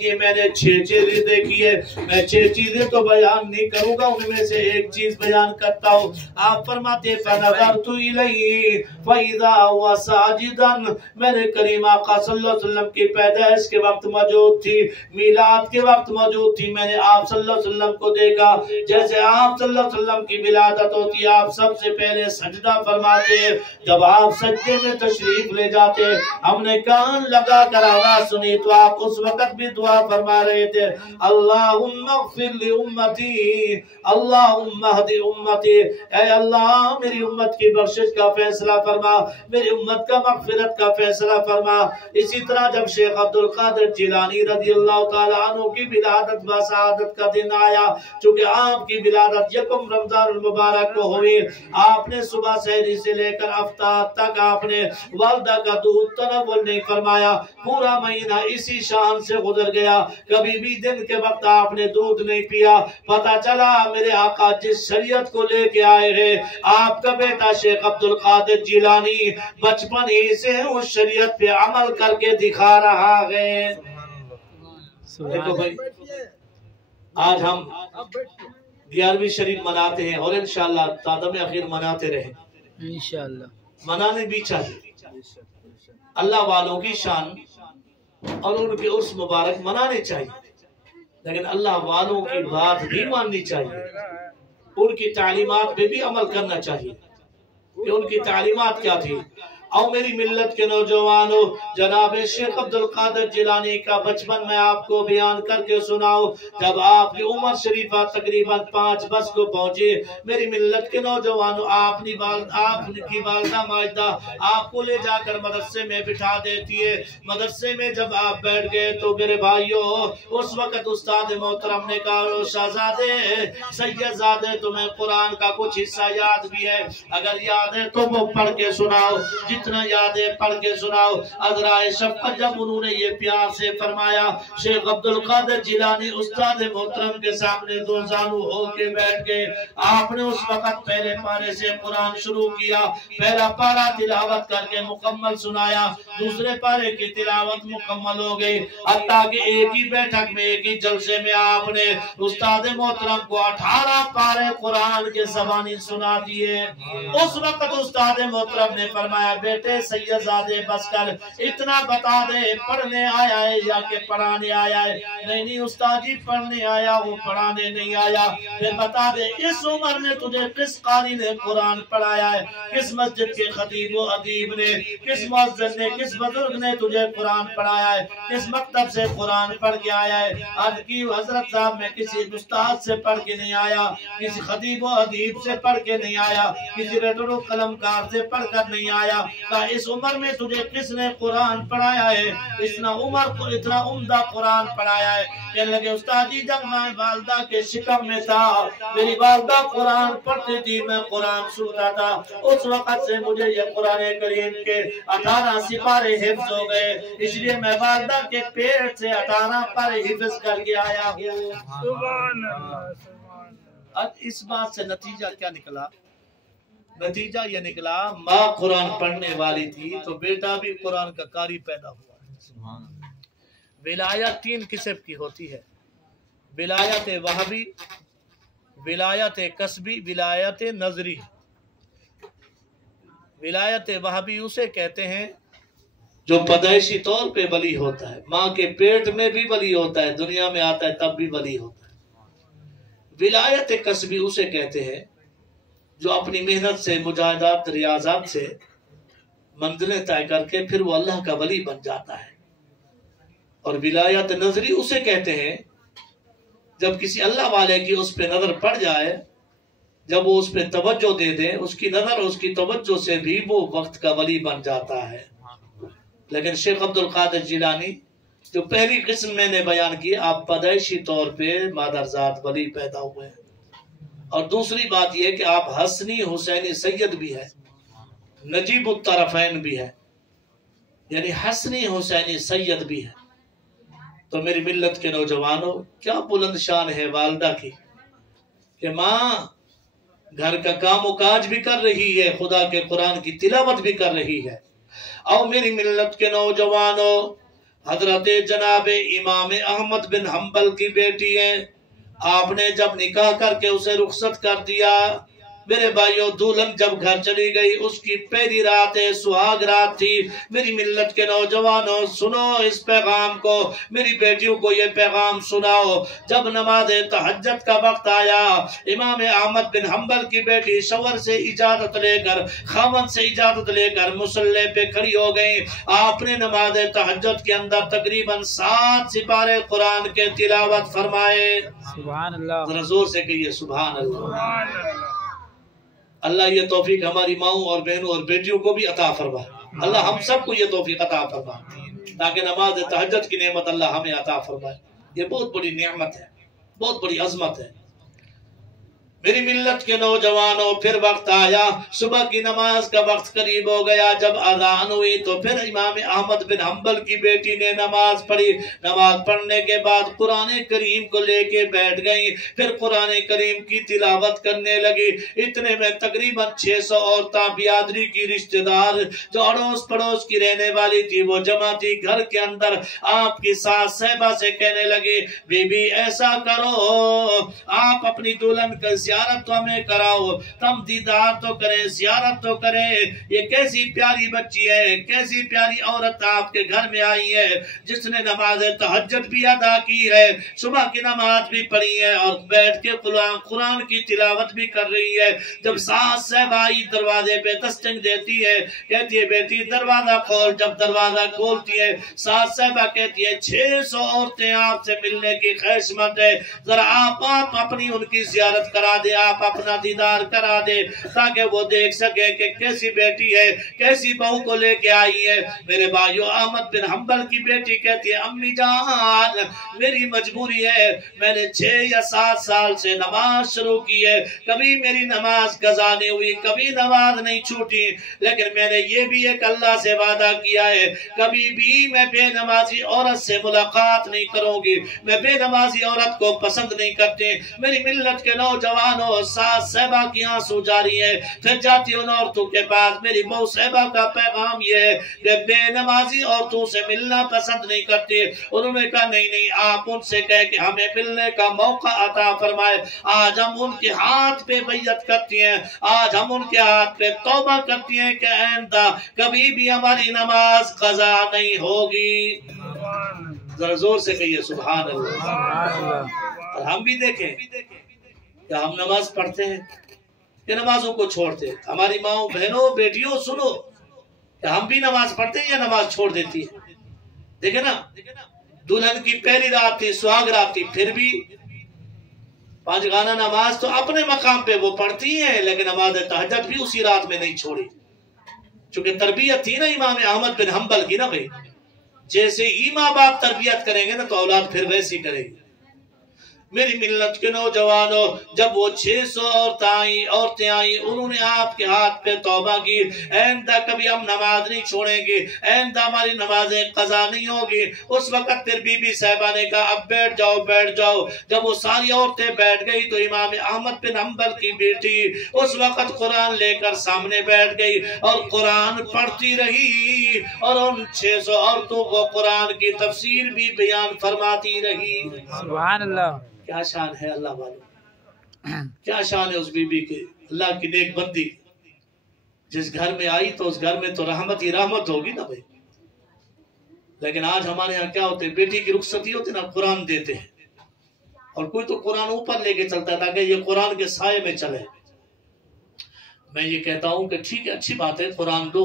یہ میں نے 6 چیزیں دیکھی ہے، میں 6 چیزیں تو بیان نہیں کروں گا، ان میں سے ایک چیز بیان کرتا ہوں۔ آپ فرماتے فَنَظَرْتُ إِلَيْهِ فَإِذَا هُوَ سَاجِدًا، میں نے کریم آقا صلی اللہ علیہ وسلم کی پیدائش کے وقت موجود تھی، میلاد کے وقت موجود تھی، میں نے آپ صلی اللہ علیہ وسلم کو دیکھا جیسے آپ صلی اللہ علیہ وسلم کی ولادت ہوتی، آپ سب سے پہلے سجدہ فرماتے، جب آپ سجدے میں تشریف لے جاتے ہم نے کان لگا کر آواز سنی تو آپ اس وقت بھی دعا فرما رہے تھے، اللہم اغفر لی امتی، اللہم اہدی امتی، اے اللہ میری امت کی بخشش کا فیصلہ فرما، میری امت کا مغفرت کا فیصلہ فرما۔ اسی طرح جب شیخ عبدالقادر جیلانی رضی اللہ تعالیٰ عنہ کی ولادت و سعادت کا دن آیا، چونکہ آپ کی ولادت یکم رمضان المبارک کو ہوئی، آپ نے صبح سحری سے لے کر افطار تک آپ نے والدہ کا دودھ تناول نہیں فرمایا، پورا مہینہ اسی شان سے گزر گیا، کبھی بھی دن کے وقت آپ نے دودھ نہیں پیا۔ پتہ چلا میرے آقا جس شریعت کو لے کے آئے ہیں، آپ کا بیٹا شیخ عبدالقادر جیلانی بچپن ہی سے اس شریعت پہ عمل کر کے دکھا رہا ہے۔ دیکھو بھائی، آج ہم 11ویں شریف مناتے ہیں اور انشاءاللہ تادم اخیر مناتے رہیں، انشاءاللہ منانے بھی چاہیے۔ اللہ والوں کی شان اور ان کے عرس مبارک منانے چاہیے، لیکن اللہ والوں کی بات بھی ماننی چاہیے، ان کی تعلیمات پہ بھی عمل کرنا چاہیے کہ ان کی تعلیمات کیا تھی۔ اور میری ملت کے نوجوانوں، جناب شیخ عبدالقادر جیلانی کا بچپن میں آپ کو بیان کر کے سناؤ۔ جب آپ کی عمر شریفہ تقریباً 5 برس کو پہنچے، میری ملت کے نوجوانوں، آپ کی والدہ ماجدہ آپ کو لے جا کر مدرسے میں بٹھا دیتی ہے۔ مدرسے میں جب آپ بیٹھ گئے تو میرے بھائیوں، اس وقت استاد محترم نے کہا شہزادے سیدزادے تمہیں قرآن کا کچھ حصہ یاد بھی ہے، اگر یاد ہے تو وہ پڑھ کے سناؤ، جتنا یاد ہے پڑھ کے سناؤ۔ ازرائے شفقت جب انہوں نے یہ پیار سے فرمایا، شیخ عبدالقادر جیلانی استاد محترم کے سامنے دو زانو ہو کے بیٹھ گئے۔ آپ نے اس وقت پہلے پارے سے قرآن شروع کیا، پہلا پارہ تلاوت کر کے مکمل سنایا، دوسرے پارے کی تلاوت مکمل ہو گئی، حتیٰ کہ ایک ہی بیٹھک میں ایک ہی جلسے میں آپ نے استاد محترم کو 18 پارے قرآن کے زبانی سنا دیے۔ اس وقت استاد محترم نے فرمایا بیٹے سیدزادے بس کر، اتنا بتا دے پڑھنے آیا ہے یا کہ پڑھانے آیا ہے؟ نہیں استاد جی پڑھنے آیا ہوں، پڑھانے نہیں آیا۔ پھر بتا دے اس عمر میں تجھے کس قاری نے قرآن پڑھایا ہے، کس مسجد کے خطیب و ادیب نے، کس مؤذن نے، کس بزرگ نے تجھے قرآن پڑھایا ہے، کس مکتب سے قرآن پڑھ کے آیا ہے؟ عرض کی حضرت صاحب میں کسی استاد سے پڑھ کے نہیں آیا، کسی خطیب و ادیب سے پڑھ کے نہیں آیا، کسی ریٹر و قلم کار سے پڑھ کر نہیں آیا۔ کہا اس عمر میں تجھے کس نے قرآن پڑھایا ہے، اتنا عمر کو اتنا عمدہ قرآن پڑھایا ہے؟ کہنے لگے استاد جی جب میں والدہ کے شکم میں تھا، میری والدہ قرآن پڑھتی تھی، میں قرآن سنتا تھا، اس وقت سے مجھے یہ قرآن کریم کے 18 سپارے حفظ ہو گئے، اس لیے میں والدہ کے پیٹ سے 18 پارے حفظ کر کے آیا ہوں۔ سبحان اللہ۔ اب اس بات سے نتیجہ کیا نکلا؟ نتیجہ یہ نکلا ماں قرآن پڑھنے والی تھی تو بیٹا بھی قرآن کا قاری پیدا ہوا۔ ولایت 3 قسم کی ہوتی ہے، ولایت وہبی، ولایت کسبی، ولایت نظری۔ ولایت وہبی اسے کہتے ہیں جو پیدائشی طور پہ ولی ہوتا ہے، ماں کے پیٹ میں بھی ولی ہوتا ہے، دنیا میں آتا ہے تب بھی ولی ہوتا ہے۔ ولایت کسبی اسے کہتے ہیں جو اپنی محنت سے، مجاہدات، ریاضات سے منزلیں طے کر کے پھر وہ اللہ کا ولی بن جاتا ہے۔ اور ولایت نظری اسے کہتے ہیں جب کسی اللہ والے کی اس پہ نظر پڑ جائے، جب وہ اس پہ توجہ دے دے، اس کی نظر اس کی توجہ سے بھی وہ وقت کا ولی بن جاتا ہے۔ لیکن شیخ عبدالقادر جیلانی جو پہلی قسم میں نے بیان کی، آپ پیدائشی طور پہ مادرزاد ولی پیدا ہوئے ہیں۔ اور دوسری بات یہ کہ آپ حسنی حسینی سید بھی ہے، نجیب الطرفین بھی ہے، یعنی حسنی حسینی سید بھی ہے۔ تو میری ملت کے نوجوانوں، کیا بلند شان ہے والدہ کی کہ ماں گھر کا کام و کاج بھی کر رہی ہے، خدا کے قرآن کی تلاوت بھی کر رہی ہے۔ اور میری ملت کے نوجوانوں، حضرت جناب امام احمد بن حنبل کی بیٹی ہے، آپ نے جب نکاح کر کے اسے رخصت کر دیا، میرے بھائیوں دلہن جب گھر چلی گئی، اس کی پہلی رات ہے، سہاگ رات تھی۔ میری ملت کے نوجوانوں سنو اس پیغام کو، میری بیٹیوں کو یہ پیغام سناؤ۔ جب نماز تہجد کا وقت آیا، امام احمد بن حنبل کی بیٹی شوہر سے اجازت لے کر، خاوند سے اجازت لے کر مصلی پہ کھڑی ہو گئی۔ آپ نے نماز تہجد کے اندر تقریباً 7 سپارے قرآن کے تلاوت فرمائے۔ سبحان اللہ، ذرا زور سے کہیے سبحان اللہ۔ اللہ یہ توفیق ہماری ماؤں اور بہنوں اور بیٹیوں کو بھی عطا فرمائے۔ اللہ ہم سب کو یہ توفیق عطا فرمائے تاکہ نماز تہجد کی نعمت اللہ ہمیں عطا فرمائے۔ یہ بہت بڑی نعمت ہے، بہت بڑی عظمت ہے۔ میری ملت کے نوجوانوں پھر وقت آیا، صبح کی نماز کا وقت قریب ہو گیا۔ جب اذان ہوئی تو پھر امام احمد بن حنبل کی بیٹی نے نماز پڑھی۔ نماز پڑھنے کے بعد قرآن کریم کو لے کے بیٹھ گئی، پھر قرآن کریم کی تلاوت کرنے لگی۔ اتنے میں تقریباً 600 عورتیں بیادری کی رشتہ دار جو اڑوس پڑوس کی رہنے والی تھی وہ جمع تھی گھر کے اندر۔ آپ کی ساس صاحبہ سے کہنے لگی، بی بی ایسا کرو، آپ اپنی دلہن کا زیارت تو ہمیں کراؤ، تم دیدار تو کریں، زیارت تو کریں۔ یہ کیسی پیاری بچی ہے، کیسی پیاری عورت آپ کے گھر میں آئی ہے جس نے نماز تہجد بھی ادا کی ہے، صبح کی نماز بھی پڑھی ہے اور بیٹھ کے قرآن کی تلاوت بھی کر رہی ہے۔ جب ساس صاحب آئی دروازے پہ دستک دیتی ہے، کہتی ہے بیٹی دروازہ کھول۔ جب دروازہ کھولتی ہے ساس صاحبہ کہتی ہے 600 عورتیں آپ سے ملنے کی خواہشمند ہے، ذرا آپ اپنی ان کی زیارت کرا دے، آپ اپنا دیدار کرا دے تاکہ وہ دیکھ سکے کہ کیسی بیٹی ہے، کیسی بہو کو لے کے آئی ہے۔ میرے بھائیو احمد بن حنبل کی بیٹی کہتی ہے امی جان میری مجبوری ہے، میں نے 6 یا 7 سال سے نماز شروع کی ہے، کبھی میری نماز قضا نہیں ہوئی، کبھی نماز نہیں چھوٹی، لیکن میں نے یہ بھی ایک اللہ سے وعدہ کیا ہے کبھی بھی میں بے نمازی عورت سے ملاقات نہیں کروں گی، میں بے نمازی عورت کو پسند نہیں کرتے۔ میری ملت کے نوجوانوں ساس صاحبہ کی آنسو جاری ہے، پھر جاتی ان عورتوں کے پاس، میری بہو صاحبہ کا پیغام یہ ہے کہ بے نمازی عورتوں سے ملنا پسند نہیں کرتے۔ انہوں نے کہا نہیں نہیں، آپ ان سے کہے کہ ہمیں ملنے کا موقع عطا فرمائے۔ آج ہم ان کے ہاتھ پہ بیعت کرتی ہیں، آج ہم ان کے ہاتھ پہ توبہ کرتی ہیں کہ آئندہ کبھی بھی ہماری نماز قضا نہیں ہوگی۔ ذرا زور سے کہیے سبحان اللہ۔ اور ہم بھی دیکھیں کہ ہم نماز پڑھتے ہیں کہ نمازوں کو چھوڑتے ہیں۔ ہماری ماں بہنوں بیٹیوں سنو کہ ہم بھی نماز پڑھتے ہیں یا نماز چھوڑ دیتی ہے۔ دیکھیں نا، دلہن کی پہلی رات تھی، سہاگ رات تھی، پھر بھی 5 گانا نماز تو اپنے مقام پہ وہ پڑھتی ہیں، لیکن نماز تہجد بھی اسی رات میں نہیں چھوڑی، چونکہ تربیت تھی نا امام احمد بن حنبل کی نا بھائی، جیسے ہی ماں باپ تربیت کریں گے نا تو اولاد پھر ویسی کرے گی۔ میری ملت کے نوجوانوں جب وہ 600 عورتیں آئیں انہوں نے آپ کے ہاتھ پہ توبہ کی، آئندہ کبھی ہم نماز نہیں چھوڑیں گے، آئندہ ہماری نمازیں قضا نہیں ہوگی۔ اس وقت پھر بی بی صاحبہ نے کہا اب بیٹھ جاؤ بیٹھ جاؤ۔ جب وہ ساری عورتیں بیٹھ گئی تو امام احمد بن حنبل کی بیٹی اس وقت قرآن لے کر سامنے بیٹھ گئی اور قرآن پڑھتی رہی اور ان 600 عورتوں کو قرآن کی تفسیر بھی بیان فرماتی رہی۔ سبحان اللہ، کیا شان ہے اللہ والوں، کیا شان ہے اس بی بی کے، اللہ کی نیک بندی کی۔ جس گھر میں آئی تو اس گھر میں تو رحمت ہی رحمت ہوگی نا بھائی۔ لیکن آج ہمارے ہاں کیا ہوتے ہیں، بیٹی کی رخصتی ہوتی نا قرآن دیتے ہیں، اور کوئی تو قرآن اوپر لے کے چلتا ہے تاکہ یہ قرآن کے سائے میں چلے۔ میں یہ کہتا ہوں کہ ٹھیک ہے، اچھی بات ہے قرآن دو،